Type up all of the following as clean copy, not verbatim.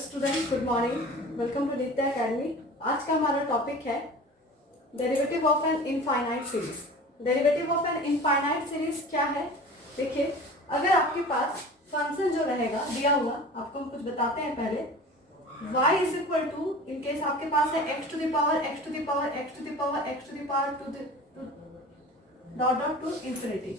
Students, good morning. Welcome to Nitya academy. आज का हमारा टॉपिक है derivative of an infinite series. Derivative of an infinite series क्या है? देखिए, अगर आपके पास फंक्शन जो रहेगा दिया हुआ, आपको हम कुछ बताते हैं पहले। y is equal to, in case आपके पास है x to the power x to the power x to the power x to the power to dot dot to infinity.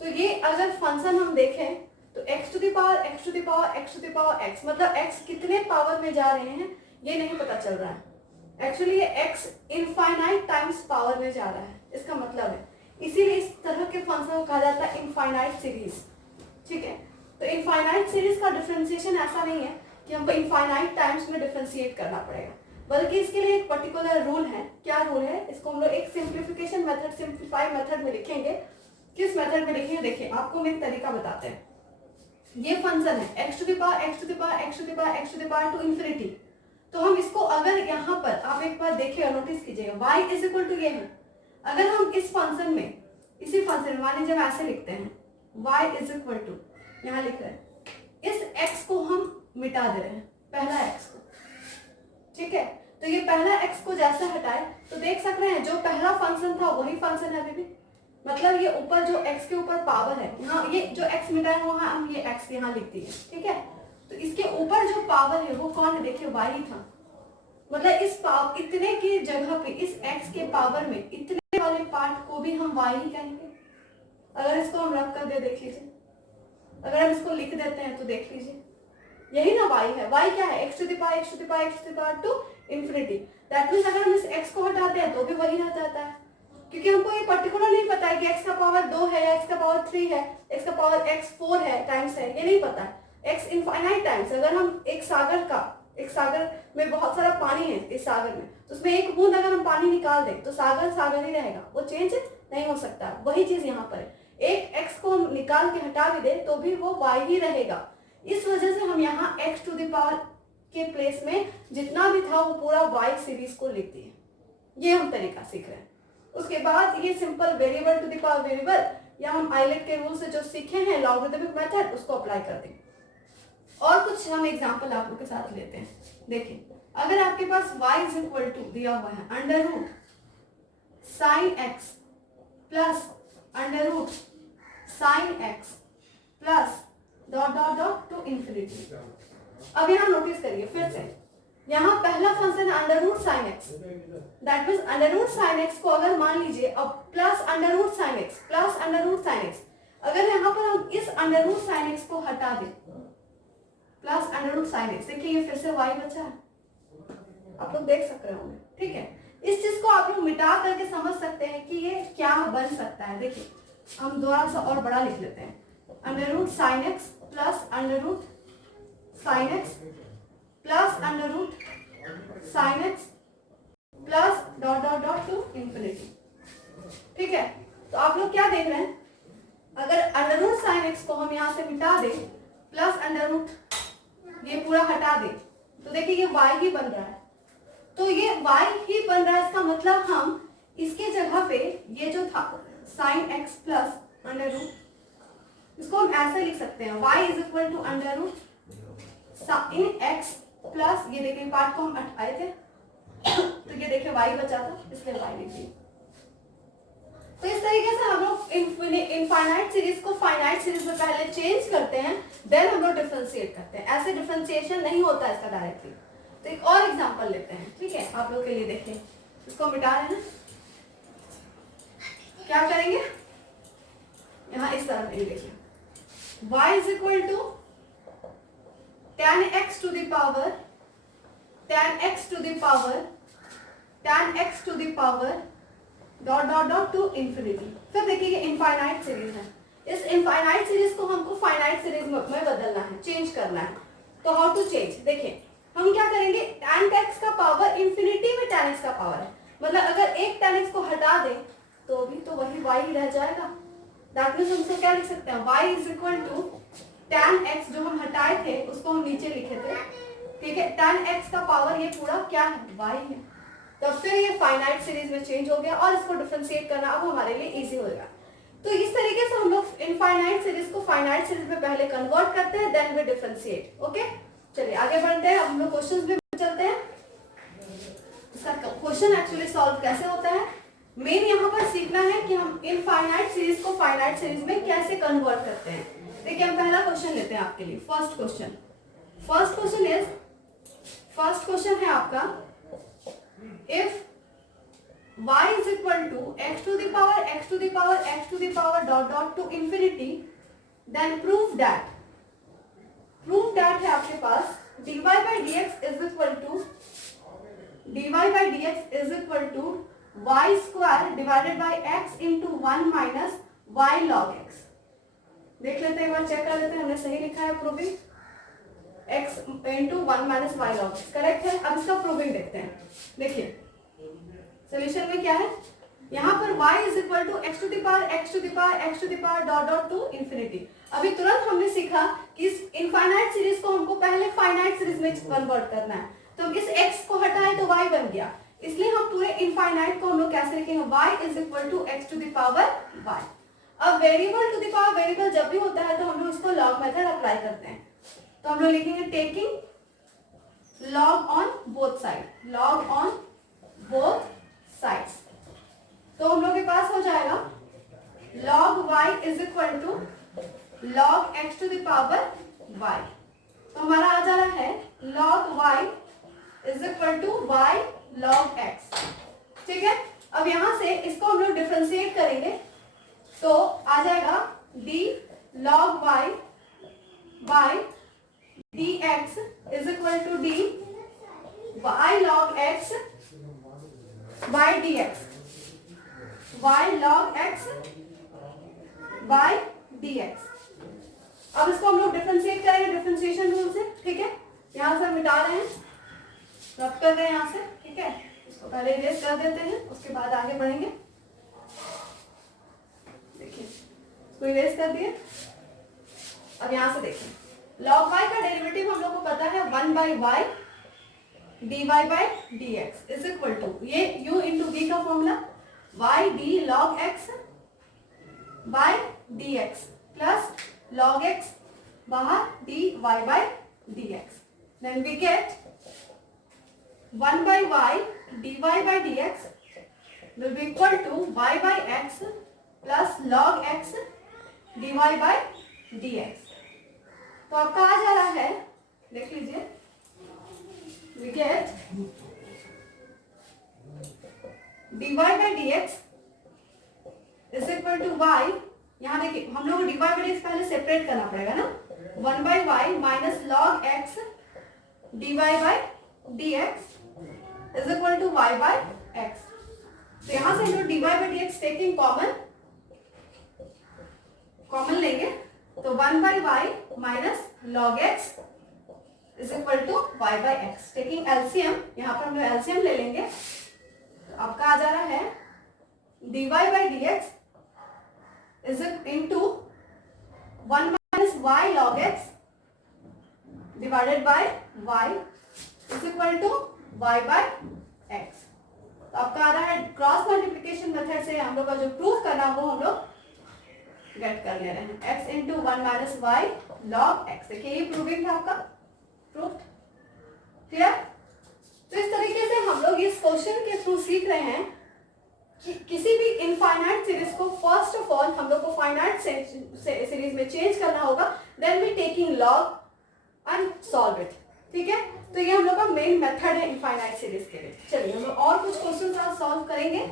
तो ये अगर फंक्शन हम देखें तो x to the power x to the power x to the power x, मतलब x कितने power में जा रहे हैं ये नहीं पता चल रहा है। एक्चुअली ये x इनफाइनाइट टाइम्स पावर में जा रहा है, इसका मतलब है। इसीलिए इस तरह के फंक्शन को कहा जाता है इनफाइनाइट सीरीज। ठीक है, तो इनफाइनाइट सीरीज का डिफरेंशिएशन ऐसा नहीं है कि हमको इनफाइनाइट टाइम्स में डिफरेंशिएट करना पड़ेगा, बल्कि इसके लिए एक पर्टिकुलर रूल है। क्या रूल है? इसको हम लोग एक सिंप्लीफिकेशन मेथड, सिंप्लीफाई मेथड में लिखेंगे। किस मेथड में लिखेंगे? देखिए, आपको हम एक तरीका बताते हैं। ये फंक्शन है x to the power x to the power x to the power x to the power to infinity. तो हम इसको अगर यहाँ पर आप एक बार देखिएगा, नोटिस कीजिएगा, y इज इक्वल टू ये है। अगर हम इस फंक्शन में, इसी फंक्शन में मान लीजिए हम ऐसे लिखते हैं y इज इक्वल टू, यहाँ लिख रहे हैं, इस x को हम मिटा दे रहे हैं, पहला x को। ठीक है, तो ये पहला x को जैसे हटाए तो देख सक रहे हैं जो पहला फंक्शन था वही फंक्शन है अभी भी। मतलब ये ऊपर जो x के ऊपर पावर है, यहाँ ये जो x मिटाए वहां हम ये x यहाँ लिख दिए। ठीक है, तो इसके ऊपर जो पावर है वो कौन है? देखिए, y ही था। मतलब इस पावर, इतने की जगह पे इस x के पावर में इतने वाले पार्ट को भी हम y ही कहेंगे। अगर इसको हम रख कर दे, देख लीजिए, अगर हम इसको लिख देते हैं तो देख लीजिए, यही ना y है। y क्या है? x to the power x to the power x to the power to infinity. That means अगर हम इस x को हटाते हैं तो भी वही रह जाता है, क्योंकि हमको ये पर्टिकुलर नहीं पता है कि x का पावर 2 है या x का पावर 3 है, x का पावर x 4 है टाइम्स है, ये नहीं पता है। x infinite times. अगर हम एक सागर में बहुत सारा पानी है, इस सागर में, तो उसमें एक बूंद अगर हम पानी निकाल दें तो सागर सागर ही रहेगा, वो चेंज नहीं हो सकता। वही चीज यहाँ पर है, एक x को हम निकाल के हटा भी दे तो भी वो y ही रहेगा। इस वजह से हम यहाँ x टू द पावर के प्लेस में जितना भी था वो पूरा y सीरीज को लिख दिए। ये हम तरीका सीख रहे हैं। उसके बाद ये simple variable to the power variable, या हम आइलेट के रूल से जो सीखे हैं लॉगरिथमिक मेथड, उसको अप्लाई कर देंगे। और कुछ हम एग्जांपल आप लोग के साथ लेते हैं। देखिए, अगर आपके पास y इज इक्वल टू दिया हुआ है under root sine x plus under root sine x plus dot dot dot to infinity. अब यहाँ नोटिस करिए फिर से, यहाँ पहला फंक्शन है under root sine x. That means under root sine x को अगर मान लीजिए अब plus under root sine x plus under root sine x, अगर यहाँ पर हम इस अंडर रूट साइन एक्स को हटा दें, plus under root sine x, देखिए ये फिर से y बचा है, आप लोग देख सक रहे होंगे। ठीक है, इस चीज को आप लोग मिटा करके समझ सकते हैं कि ये क्या बन सकता है। देखिए, हम दोबारा सा और बड़ा लिख लेते हैं, under root sine x plus under root sine x plus under root sine x plus dot dot dot to infinity. ठीक है, तो आप लोग क्या देख रहे हैं? अगर अंडर रूट साइन एक्स को हम यहाँ से मिटा दें, प्लस अंडर रूट ये पूरा हटा दें, तो देखिए ये y ही बन रहा है। तो ये y ही बन रहा है, इसका मतलब हम इसके जगह पे ये जो था sine x plus under root, इसको हम ऐसे लिख सकते हैं, y is equal to under root sine x plus, ये देखिए पार्ट को हम हटाए थे तो ये देखिए y बचा था, इसलिए y लिख दिए। तो इस तरीके से हम लोग इनफाइनाइट सीरीज को फाइनाइट सीरीज में पहले चेंज करते हैं, देन हम लोग डिफरेंशिएट करते हैं। ऐसे डिफरेंशिएशन नहीं होता इसका डायरेक्टली। तो एक और एग्जांपल लेते हैं, ठीक है, आप लोग के लिए। देखिए, इसको मिटा रहे हैं, क्या करेंगे? यहाँ इस तरह से देखिए, y is equal to tan x to the power tan x to the power tan x to the power dot dot dot to infinity. फिर देखिए ये इनफाइनाइट सीरीज है, इस इनफाइनाइट सीरीज को हमको फाइनाइट सीरीज में बदलना है, चेंज करना है। तो हाउ टू चेंज? देखिए, हम क्या करेंगे, tan x का पावर इंफिनिटी में tan x का पावर है, मतलब अगर एक tan x को हटा दें तो भी तो वही y ही रह जाएगा। दैट मींस हम क्या लिख सकते हैं, y is equal to tan x, जो हम हटाए थे उसको हम नीचे लिखे थे। ठीक है, tan x का पावर ये पूरा क्या है, y है। तो फिर ये फाइनाइट सीरीज में चेंज हो गया और इसको डिफरेंशिएट करना अब हमारे लिए इजी होगा। तो इस तरीके से हम लोग इनफाइनाइट सीरीज को फाइनाइट सीरीज में पहले कन्वर्ट करते हैं, देन वी डिफरेंशिएट। ओके, चलिए आगे बढ़ते हैं, हम लोग क्वेश्चंस में चलते हैं। इसका क्वेश्चन एक्चुअली सॉल्व कैसे होता है, मेन यहाँ पर सीखना है कि हम इनफाइनाइट सीरीज को फाइनाइट सीरीज में कैसे कन्वर्ट करते हैं। देखिए हम पहला क्वेश्चन लेते हैं आपके लिए। फर्स्ट क्वेश्चन है आपका, if y is equal to x to the power x to the power x to the power dot dot to infinity, then prove that है आपके पास dy by dx is equal to y square divided by x into 1 minus y log x। देख लेते हैं, एक बार check कर लेते हैं हमने सही लिखा है proving, x into 1 minus y log x correct है। अब इसका प्रूविंग देखते हैं। देखिए सोल्यूशन में क्या है, यहाँ पर y is equal to x to the power x to the power x to the power dot dot to infinity। अभी तुरंत हमने सीखा कि इस इनफाइनाइट सीरीज को हमको पहले फाइनाइट सीरीज में कन्वर्ट करना है, तो हम इस x को हटाए तो y बन गया, इसलिए हम पूरे इनफाइनाइट को हम लोग कैसे लिखेंगे, y is equal to x to the power y। अब variable to the power variable जब भी होता है तो हम लोग इसको लॉग मेथड अप्लाई करते हैं, तो हम लोग लिखेंगे taking log on both sides. तो हम लोग के पास हो जाएगा log y is equal to log x to the power y। तो हमारा आ जा रहा है log y is equal to y log x। ठीक है, अब यहां से इसको हम लोग डिफरेंशिएट करेंगे तो आ जाएगा d log y by dx is equal to d y log x by dx, y log x by dx। अब इसको हम लोग डिफरेंशिएट करेंगे डिफरेंशिएशन रूल से। ठीक है, यहां से मिटा रहे हैं, रब कर रहे हैं यहां से। ठीक है, इसको पहले इरेज कर देते हैं, उसके बाद आगे बढ़ेंगे। देखिए इसको इरेज कर दिए। अब यहां से देखिए log y का डेरिवेटिव हम लोग को पता है 1 by y dy by dx is equal to ये u इंटू v का formula y d log x by dx plus log x बाहर dy by dx, then we get 1 by y dy by dx will be equal to y by x plus log x dy by dx। तो आपका आ जा रहा है, देख लीजिए, we get dy by dx is equal to y। यहाँ देखिए हम लोग को dy by dx पहले सेपरेट करना पड़ेगा ना, 1 by y minus log x dy by dx is equal to y by x। तो यहाँ से हम लोग dy by dx taking common लेंगे तो 1 by y minus log x is equal to y by x। Taking LCM, यहाँ पर हम लोग एलसीएम ले लेंगे, तो आपका आ जा रहा है dy by dx is into 1 minus y log x divided by y is equal to y by x। तो आपका आ रहा है क्रॉस मल्टीप्लिकेशन मेथड से हम लोग का जो प्रूफ करना वो हम लोग गेट कर ले रहे हैं, x into 1 minus y log x। देखिए ये प्रूविंग है आपका, प्रूफ क्लियर। तो इस तरीके से हम लोग इस क्वेश्चन के थ्रू सीख रहे हैं कि किसी भी इनफाइनाइट सीरीज को फर्स्ट ऑफ ऑल हम लोग को फाइनाइट सीरीज में चेंज करना होगा, then we taking log and solve it. ठीक है, तो ये हम लोग का मेन मेथड है इनफाइनाइट सीरीज के लिए। चलिए हम लोग और कुछ क्वेश्चन सॉल्व करेंगे।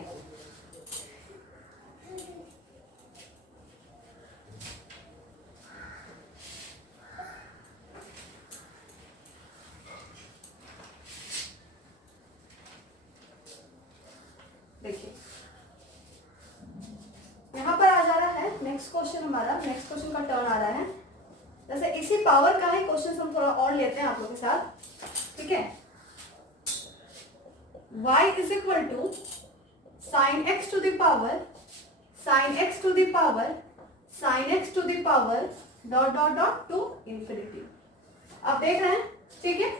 देखिए यहाँ पर आ जा रहा है नेक्स्ट क्वेश्चन, हमारा नेक्स्ट क्वेश्चन का टर्न आ रहा है। जैसे इसी पावर का है क्वेश्चन हम थोड़ा और लेते हैं आप लोगों के साथ। ठीक है, y is equal to sine x to the power dot dot dot to infinity. आप देख रहे हैं, ठीक है।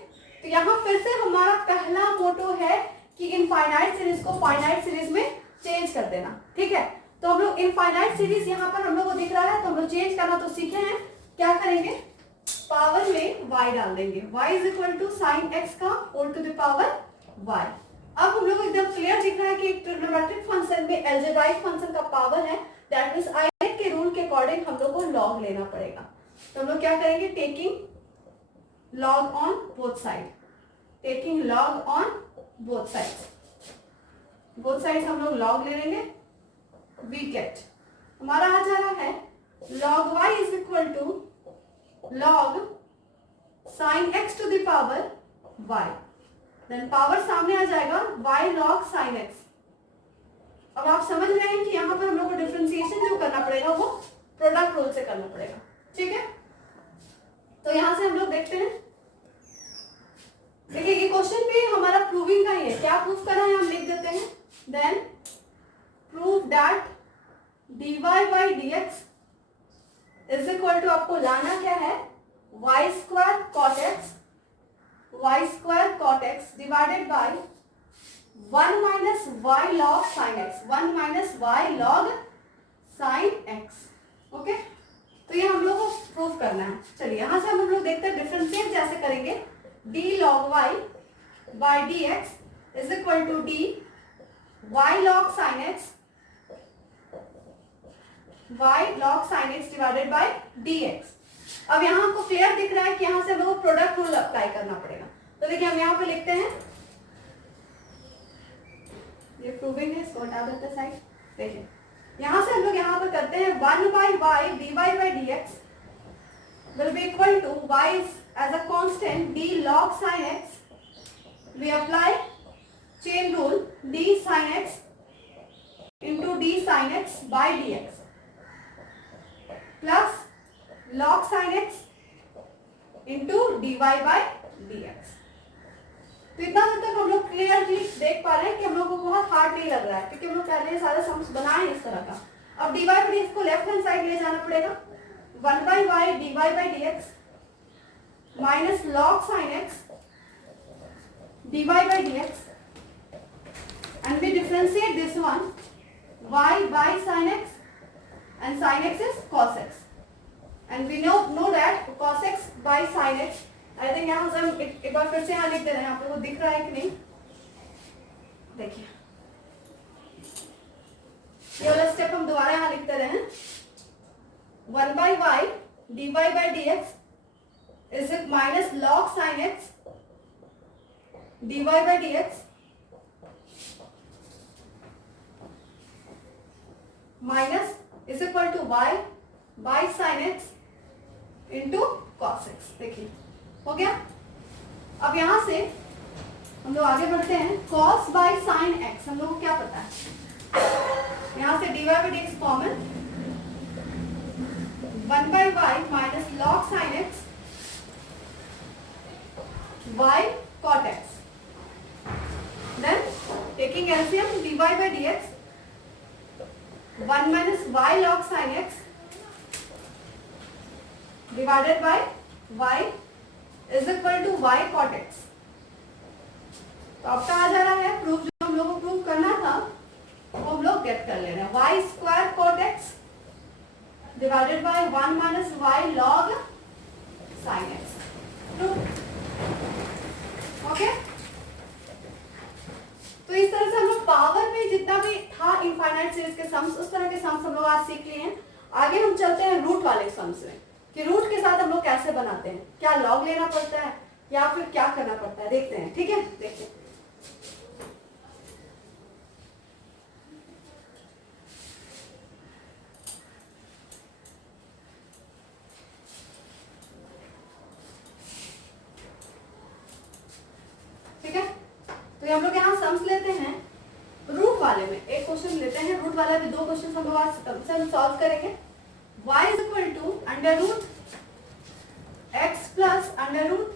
तो यहाँ फिर से हमारा पहला मोटो है कि इनफाइनाइट सीरीज को फाइनाइट सीरीज में चेंज कर देना। ठीक है, तो हम लोग इनफाइनाइट सीरीज यहाँ पर हम लोग को दिख रहा है, तो हम लोग चेंज करना तो सीखे हैं। क्या करेंगे, पावर में y डाल देंगे, y is equal to sine x का whole to the power y। अब हम लोग को एकदम क्लियर दिख रहा है कि एक ट्रिग्नोमेट्रिक फंक्शन में एल्जेब्राइक फंक्शन का पावर है, दैट मींस आयत के रूल के अकॉर्डिंग हम लोग को लॉग लेना पड़ेगा। तो हम लोग क्या करेंगे, taking log on both side, taking log on both sides, both sides हम लोग लॉग ले लेंगे। वी गेट, हमारा आ जा रहा है log y is equal to log sin x to the power y, then power सामने आ जाएगा y log sin x। अब आप समझ रहे हैं कि यहाँ पर हम लोग को डिफरेंशिएशन जो करना पड़ेगा वो प्रोडक्ट रूल से करना पड़ेगा, ठीक है। तो यहां से हम लोग देखते हैं, देखिए ये क्वेश्चन भी हमारा प्रूविंग का ही है, क्या प्रूव करना है हम लिख देते हैं, then prove that dy by dx is equal to, आपको लाना क्या है, y square cot x divided by 1 minus y log sin x, 1 minus y log sin x, okay. तो ये हम लोग को प्रूव करना है। चलिए यहां से हम लोग देखते हैं डिफरेंशिएट जैसे करेंगे, d log y by dx is equal to d y log sin x, y log sin x divided by dx। अब यहाँ आपको क्लियर दिख रहा है कि यहाँ से हम लोग को प्रोडक्ट रूल अप्लाई करना पड़ेगा। तो देखिए हम यहाँ पे लिखते हैं, ये प्रूविंग है, इसको हटा देते हैं साइड। देखिए यहाँ से हम लोग यहाँ पर करते हैं 1 by y dy by dx will be equal to y as a constant d log sin x, we apply chain rule d sin x into d sin x by dx plus log sin x into dy by dx। तो इतना तक हम लोग clearly देख पा रहे हैं कि हम लोग को बहुत हार्ड नहीं लग रहा है, क्योंकि हम लोग पहले सारे सम्स बनाए इस तरह का। अब dy by dx को लेफ्ट हैंड साइड ले जाना पड़ेगा, 1 by y dy by dx minus log sin x dy by dx, and we differentiate this one y by sin x, and sin x is cos x, and we know that cos x by sin x, I think यहाँ से हम एक बार फिर से यहाँ लिख दे रहे हैं, आप लोगों को दिख रहा है कि नहीं, देखिए ये वाला स्टेप हम दोबारा यहाँ लिखते रहे हैं, 1 by y dy by dx is it minus log sin x dy by dx minus is equal to y by sin x into cos x। देखिए हो गया। अब यहां से हम लोग आगे बढ़ते हैं, cos by sin x हम लोग को क्या पता है, यहां से dy by dx common, 1 by y minus log sin x y cot x, then taking LCM dy by dx 1 minus y log sin x divided by y is equal to y cot x। तो अब कहा जा रहा है proof, जो हम लोग को प्रूफ करना था वो हम लोग गेट कर ले रहे हैं, y square cot x divided by 1 minus y log sin x, okay. तो इस तरह से हम लोग पावर में जितना भी था इनफाइनाइट सीरीज के सम्स, उस तरह के सम्स हम लोग आज सीख लिए हैं। आगे हम चलते हैं रूट वाले सम्स में, कि रूट के साथ हम लोग कैसे बनाते हैं, क्या लॉग लेना पड़ता है या फिर क्या करना पड़ता है, देखते हैं, ठीक है। देखते हैं, ठीक है। तो हम लोग यहाँ सम्स लेते हैं, रूट वाले में एक क्वेश्चन लेते हैं, रूट वाला भी 2 क्वेश्चन हम लोग आज सॉल्व करेंगे। y is equal to under root x plus under root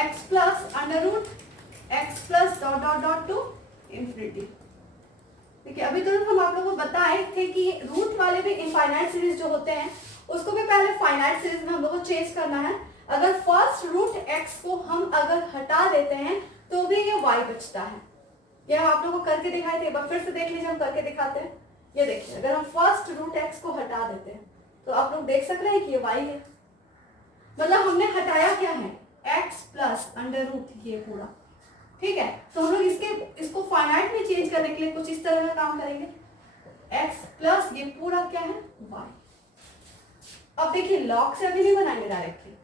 x plus under root x plus dot dot dot to infinity। देखिए अभी तुरंत हम आप लोगों को बताए थे कि रूट वाले भी इनफाइनाइट सीरीज जो होते हैं उसको भी पहले फाइनाइट सीरीज में हम लोग को चेंज करना है। अगर फर्स्ट रूट x को हम अगर हटा देते हैं तो भी ये y बचता है। ये हम आप लोगों को करके दिखाए थे, एक बार फिर से देख लीजिए, हम करके दिखाते हैं। ये देखिए अगर हम फर्स्ट रूट x को हटा देते हैं तो आप लोग देख सक रहे हैं कि ये y है। मतलब हमने हटाया क्या है, x प्लस अंडर रूट ये पूरा, ठीक है। तो हम लोग इसको फाइनाइट में चेंज करने के लिए कुछ इस तरह का काम करेंगे, x प्लस ये पूरा क्या है y। अब देखिए लॉग से अभी नहीं बनाएंगे डायरेक्टली,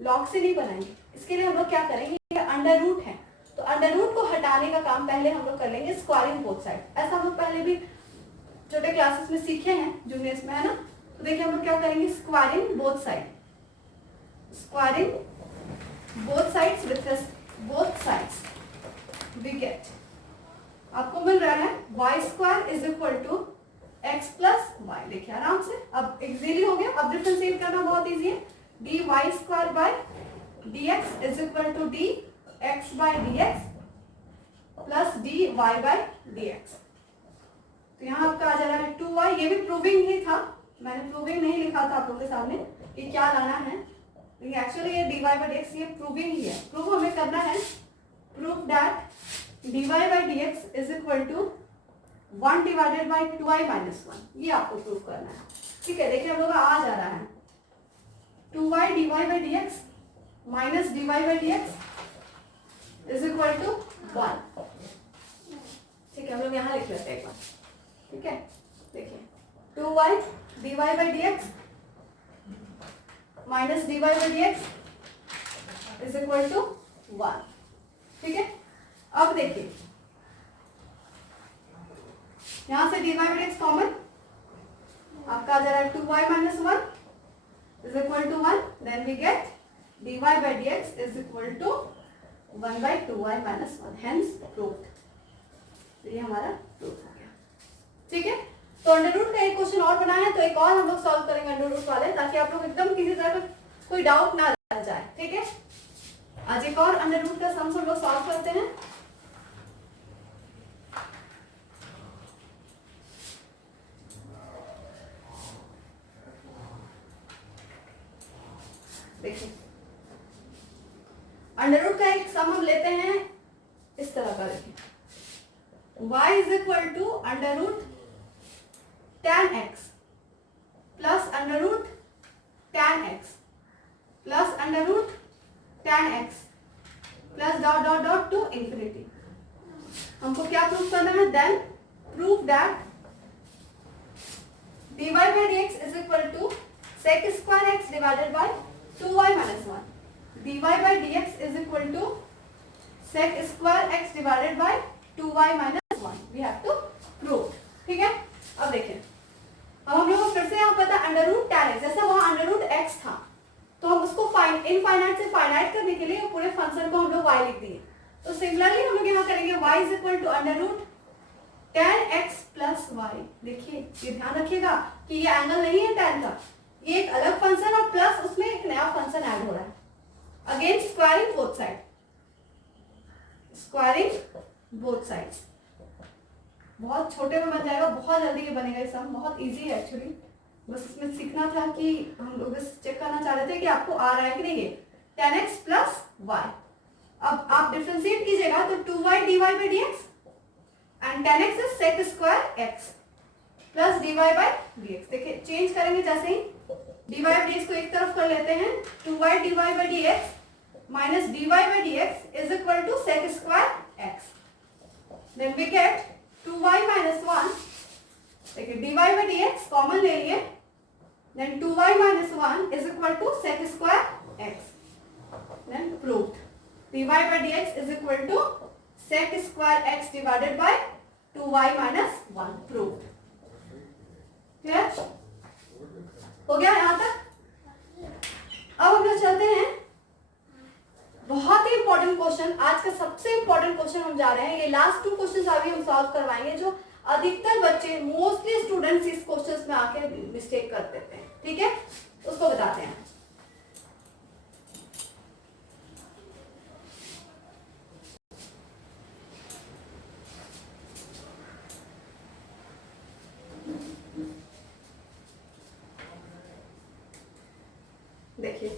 लॉग से नहीं बनाएंगे, इसके लिए हम लोग क्या करेंगे, अंडर रूट है तो अंडर रूट को हटाने का काम पहले हम लोग कर लेंगे स्क्वायरिंग बोथ साइड। ऐसा हम लोग पहले भी छोटे क्लासेस में सीखे हैं, जूनियर्स में है ना। तो देखिए हम लोग क्या करेंगे, squaring both side, squaring both sides with both sides we get, आपको मिल रहा है y square is equal to x plus y. देखिए आराम से अब इजीली हो गया। अब डिफरेंशिएट करना बहुत इजी है, dy square by dx is equal to dx by dx plus dy by dx। तो यहाँ आपका आ जा रहा है 2y, ये भी प्रूविंग ही था, मैंने प्रूविंग नहीं लिखा था आप लोगों के सामने कि क्या लाना है, लेकिन एक्चुअली ये dy बाय dx ये प्रूविंग ही है। प्रूव हमें करना है, prove that dy by dx is equal to 1 divided by 2i minus 1, ये आपको प्रूव करना है, ठीक है। देखिए हम लोग आ जा रहा है 2y dy by dx minus dy by dx is equal to 1, ठीक है। हम लोग यहाँ लिख लेते हैं एक बार, ठीक है। देखिए 2y dy by dx minus dy by dx is equal to 1, ठीक है। अब देखिए यहां से dy बाय dx कॉमन, आपका आ जा रहा है 2y minus 1 is equal to 1, then we get dy by dx is equal to 1 by 2y minus 1, hence proved. ये हमारा प्रूव हो गया, ठीक है। तो अंडर रूट का एक क्वेश्चन और बनाया है, तो एक और हम लोग सॉल्व करेंगे अंडर रूट वाले, ताकि आप लोग एकदम किसी तरह का कोई डाउट ना रह जाए, ठीक है। आज एक और अंडर रूट का सम हम लोग सॉल्व करते हैं। देखिए अंडर रूट का एक सम हम लेते हैं इस तरह का, देखिए y is equal to under root tan x plus under root tan x plus under root tan x plus dot dot dot to infinity. हमको क्या प्रूव करना है, then prove that dy by dx is equal to sec square x divided by 2y minus 1, dy by dx is equal to sec square x divided by 2y minus 1, we have to prove, ठीक है। अब देखिए अब हम लोग को फिर से यहाँ पता अंडर रूट tan x, जैसे वहां अंडर रूट x था तो हम उसको इनफाइनाइट से फाइनाइट करने के लिए पूरे फंक्शन को हम लोग y लिख दिए। तो सिमिलरली हम लोग यहाँ करेंगे y is equal to under root tan x plus y. देखिए ये ध्यान रखिएगा कि ये एंगल नहीं है tan का, ये एक अलग फंक्शन और प्लस उसमें एक नया फंक्शन ऐड हो रहा है। Again squaring both side, squaring both sides, बहुत छोटे में बन जाएगा, बहुत जल्दी ये बनेगा। ये सम बहुत इजी है एक्चुअली, बस इसमें सीखना था कि हम लोग बस चेक करना चाह रहे थे कि आपको आ रहा है कि नहीं। ये tan x प्लस वाई, अब आप डिफरेंशिएट कीजिएगा तो 2y dy by dx and tan x is sec square x plus dy by dx। देखिए चेंज करेंगे, जैसे ही dy बाय dx को एक तरफ कर लेते हैं, 2y dy by dx minus dy by dx is equal to sec square x, then we get 2y minus 1, देखिए dy बाय dx कॉमन ले लिए, then 2y minus 1 is equal to sec square x, then proved dy by dx is equal to sec square x divided by 2y minus 1, proved. Clear हो गया यहाँ तक। अब हम लोग चलते हैं, बहुत ही इंपॉर्टेंट क्वेश्चन, आज का सबसे इंपॉर्टेंट क्वेश्चन हम जा रहे हैं। ये लास्ट 2 क्वेश्चंस अभी हम सॉल्व करवाएंगे, जो अधिकतर बच्चे मोस्टली स्टूडेंट्स इस क्वेश्चंस में आके मिस्टेक कर देते हैं, ठीक है। उसको बताते हैं। देखिए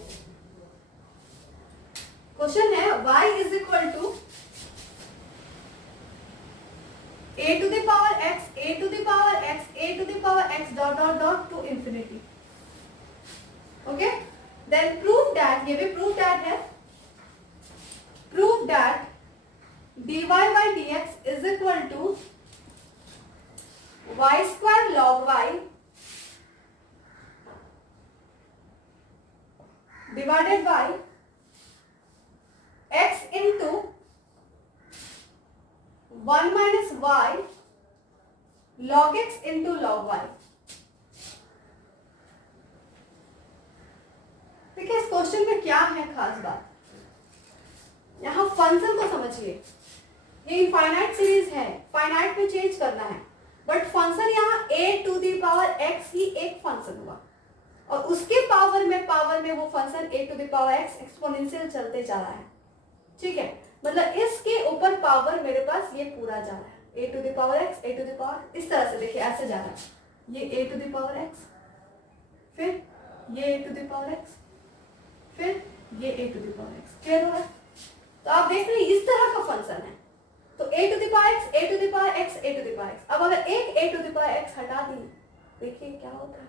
क्वेश्चन है y is equal to a to the power x, a to the power x, a to the power x dot dot dot to infinity, okay. Then prove that, ये भी प्रूव दैट है, prove that dy by dx is equal to y square log y divided by x into 1 minus y log x into log y। देखिए इस question में क्या है खास बात, यहां फंक्शन को समझिए, ये इनफाइनाइट सीरीज है, फाइनाइट में चेंज करना है, बट फंक्शन यहाँ a to the power x ही एक फंक्शन हुआ और उसके पावर में वो function a to the power x exponential चलते जा रहा है। ठीक है, मतलब इसके ऊपर पावर मेरे पास ये पूरा जा रहा है, a to the power x, a to the power, इस तरह से देखिए ऐसे जा रहा है, ये a to the power x, फिर ये a to the power x, फिर ये a to the power x। Clear हो रहा है? तो आप देख रहे हैं इस तरह का फंक्शन है, तो a to the power x, a to the power x, a to the power x। अब अगर एक a to the power x हटा दी, देखिए क्या होता है,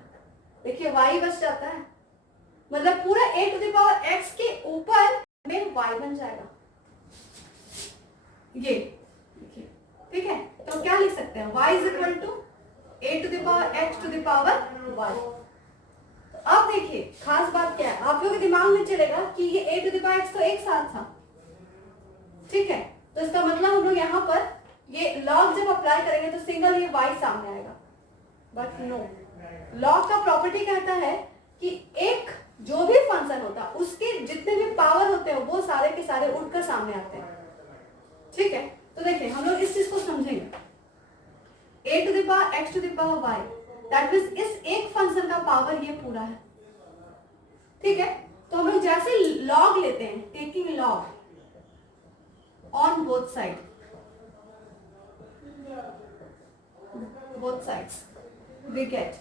देखिए y बच जाता है, मतलब पूरा a to the power x के ऊपर में y बन जाएगा, ये देखिए। ठीक है, तो क्या लिख सकते हैं, y is equal to a to the power x to the power y। अब देखिए खास बात क्या है, आप लोगों के दिमाग में चलेगा कि ये a to the power x तो एक साथ था। ठीक है, तो इसका मतलब हम लोग यहाँ पर ये log जब अप्लाई करेंगे तो सिंगल ये y सामने आएगा, बट नो, log का प्रॉपर्टी कहता है कि एक जो भी फंक्शन होता है उसके जितने भी पावर होते हैं वो सारे के सारे उठकर सामने आते हैं। ठीक है, तो देखिए हम लोग इस चीज को समझेंगे, a to the power x to the power y, that means इस एक फंक्शन का पावर ये पूरा है। ठीक है, तो हम लोग जैसे log लेते हैं, taking log on both sides we get,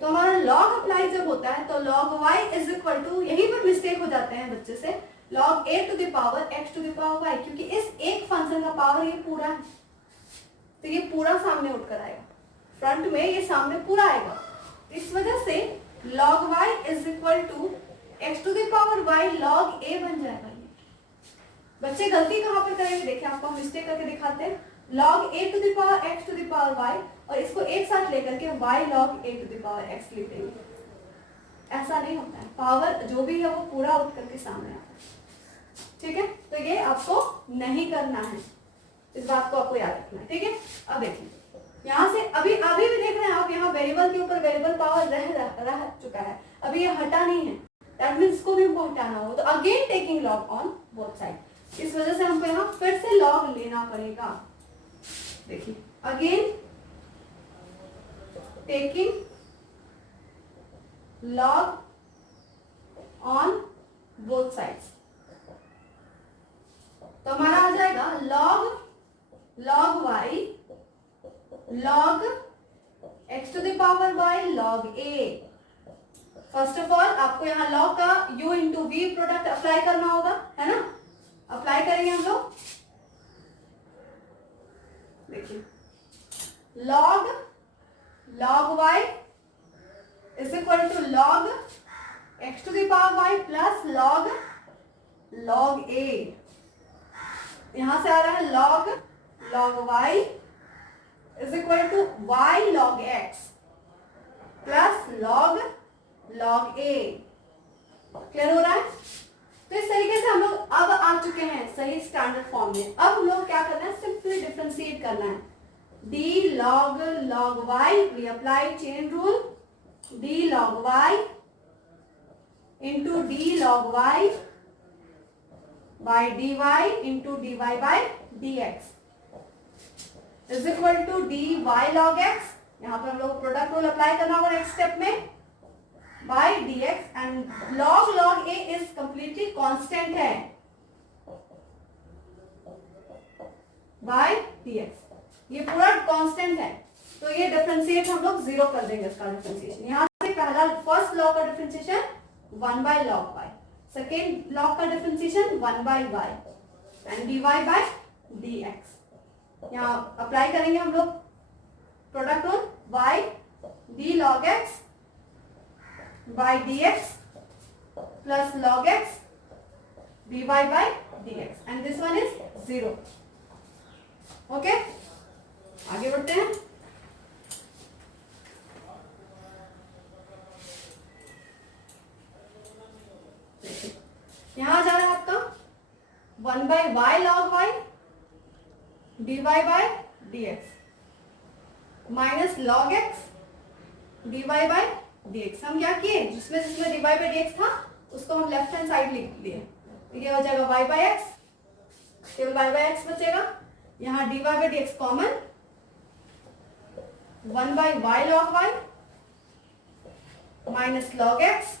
तो हमारा log अप्लाई जब होता है तो log y is equal to, यहीं पर मिस्टेक हो जाते हैं बच्चे से, log a to the power x to the power y, क्योंकि इस एक फंक्शन का पावर ये पूरा है, तो ये पूरा सामने उठकर आएगा, फ्रंट में ये सामने पूरा आएगा, इस वजह से log y is equal to x to the power y log a बन जाएगा। बच्चे गलती कहां पर करेंगे, देखिए आपको हम मिस्टेक करके दिखाते हैं, log a to the power x to the power y और इसको एक साथ लेकर के y log a to the power x लिख देंगे, ऐसा नहीं होता है, पावर जो भी है वो पूरा उठ करके सामने आता है। ठीक है, तो ये आपको नहीं करना है, इस बात को आपको याद रखना है। ठीक है, अब देखिए यहाँ से अभी भी देख रहे हैं आप, यहाँ वेरिएबल के ऊपर वेरिएबल पावर रह चुका है, अभी ये हटा नहीं है, दैट मींस इसको भी हमको हटाना होगा, तो again taking log on both side, इस वजह से हमको यहाँ फिर से लॉग लेना पड़ेगा। देखिए again taking log on both sides, तो हमारा आ जाएगा log y log x to the power y log a। First of all आपको यहाँ log का u into v product apply करना होगा, है ना, अप्लाई करेंगे हम लोग। देखिए log y is equal to log x to the power y plus log a, यहां से आ रहा है log y is equal to y log x plus log a। Clear हो रहा है? तो इस तरीके से हम लोग अब आ चुके हैं सही स्टैंडर्ड फॉर्म में। अब हम लोग क्या करना है, सिंपली डिफरेंशिएट करना है, d log y, we apply chain rule, d log y into d log y by dy into dy by dx is equal to dy log x, यहाँ पर हम लोग प्रोडक्ट रूल अप्लाई करना होगा next step में, by dx and log a is completely constant है, by dx ये पूरा कांस्टेंट है, तो ये डिफरेंशिएट हम लोग जीरो कर देंगे इसका डिफरेंशिएशन। यहाँ से पहला फर्स्ट लॉ का differentiation 1 by log y, second law का differentiation 1 by y and dy by dx। यहाँ अप्लाई करेंगे हम लोग product rule, y d log x by dx plus log x dy by dx and this one is 0. Okay, आगे बढ़ते हैं. यहां जा रहा है आपका 1 by y log y dy by dx minus log x dy by dx. हम क्या किए, जिसमें जिसमें dy by dx था उसको हम लेफ्ट हैंड साइड लिख लिए. तो ये हो जाएगा y by x, केवल y by x बचेगा. यहाँ dy by dx common, 1 by y log y minus log x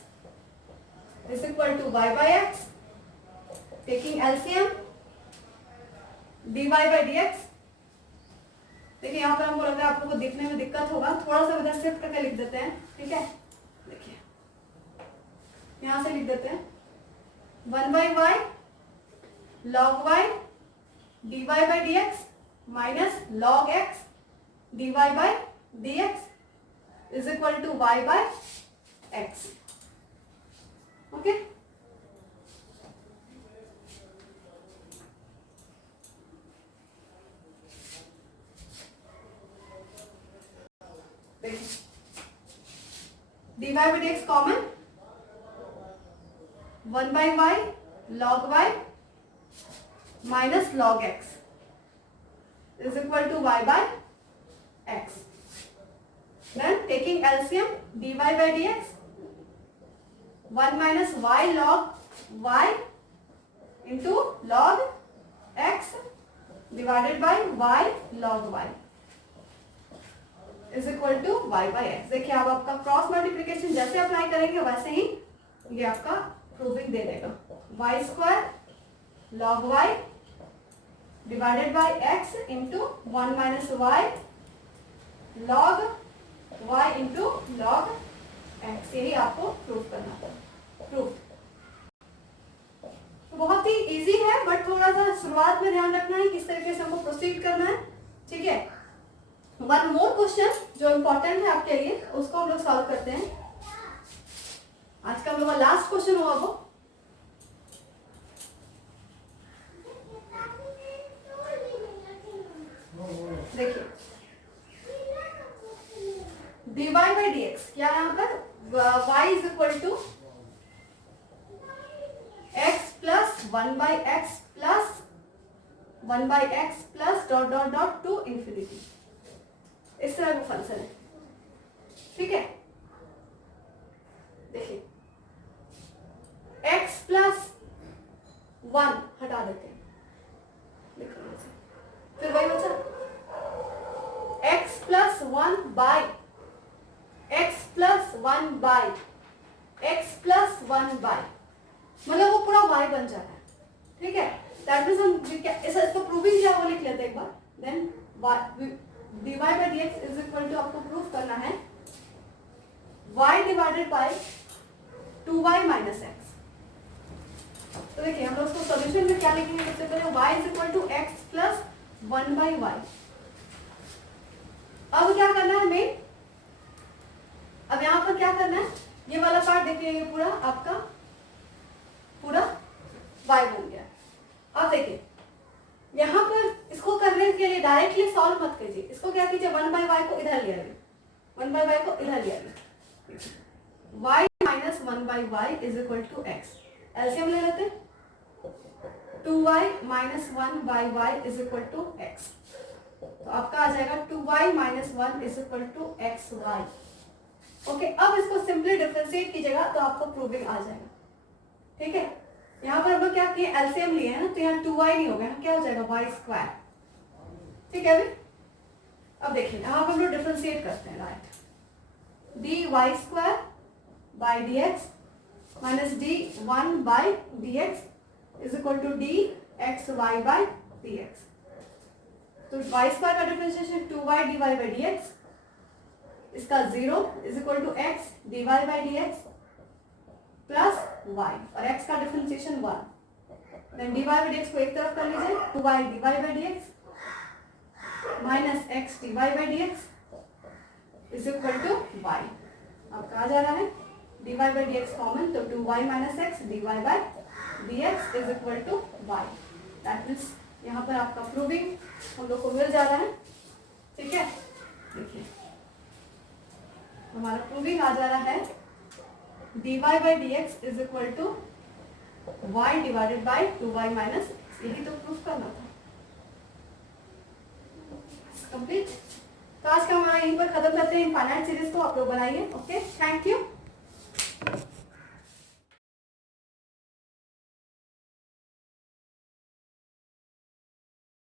is equal to y by x. Taking LCM dy by dx. देखिए यहाँ पर हमको लग रहा है आपको दिखने में दिक्कत होगा, थोड़ा सा इधर शिफ्ट करके लिख देते हैं. ठीक है, देखिए यहाँ से लिख देते हैं 1 by y log y dy by dx minus log x dy by dx is equal to y by x. Okay. dy by dx common, 1 by y log y minus log x is equal to y by x. Then taking LCM dy by dx 1 minus y log y into log x divided by y log y is equal to y by x. देखिए अब आपका cross multiplication जैसे apply करेंगे वैसे ही ये आपका proving दे देगा. y square log y divided by x into 1 minus y log y into log x. यही आपको प्रूव करना है. प्रूफ बहुत ही इजी है, बट थोड़ा सा शुरुआत में ध्यान रखना है किस तरीके से हमको प्रोसीड करना है. ठीक है, वन मोर क्वेश्चन जो इम्पोर्टेंट है आपके लिए, उसको हम लोग सॉल्व करते हैं. आज का हम लोग का लास्ट क्वेश्चन होगा वो. देखिए dy by dx क्या है यहाँ पर, y is equal to x plus 1 by x plus 1 by x plus dot dot dot to infinity. इस तरह का फंक्शन है. ठीक है, देखिए x plus 1 हटा देते हैं, फिर वही बचा x plus 1 by x plus 1 by x plus 1 by, मतलब वो पूरा y बन जाता है. ठीक है, दैट मींस हम इसको प्रूविंग क्या वो लिख लेते हैं एक बार. Then dy by dx is equal to, आपको प्रूफ करना है y divided by 2y minus x. तो देखिए हम लोग उसको सॉल्यूशन में क्या लिखेंगे, सबसे पहले y is equal to x plus 1 by y. अब क्या करना है हमें, अब यहाँ पर क्या करना है, ये वाला पार्ट देखिए ये पूरा आपका पूरा y बन गया. अब देखिए यहाँ पर इसको करने के लिए डायरेक्टली सॉल्व मत कीजिए, इसको क्या कीजिए 1 बाई वाई को इधर ले आइए, 1 बाई वाई को इधर ले आइए. y minus 1 by y is equal to x. LCM ले लेते हैं, 2y minus 1 by y is equal to x. तो आपका आ जाएगा 2y minus 1 is equal to x y. Okay, अब इसको सिंपली डिफरेंशिएट कीजिएगा तो आपको प्रूविंग आ जाएगा. ठीक है, यहाँ पर हम लोग क्या किए, एलसीएम लिए हैं ना, तो यहाँ 2y नहीं हो गया, क्या हो जाएगा y स्क्वायर. ठीक है, अभी अब देखिए यहाँ पर हम लोग डिफरेंशिएट करते हैं. Right, dy square by d x minus d1 by d x is equal to d x y by d x. तो y स्क्वायर का differentiation 2y dy by d x, इसका 0 is equal to x dy by d x plus y, और x का differentiation 1. Then dy by dx को एक तरफ कर लीजिए, 2y dy by dx minus x dy by dx is equal to y. अब कहा जा रहा है dy by d x common, तो 2y minus x dy by d x is equal to y. That means यहाँ पर आपका proving हम लोग को मिल जा रहा है। ठीक है, देखिए हमारा प्रूविंग आ जा रहा है dy by d x is equal to y divided by 2y minus, यही तो प्रूफ करना था। कंप्लीट। तो आज का हमारा यहीं पर खत्म करते हैं। इनफाइनाइट सीरीज को आप लोग बनाइए। Okay, thank you.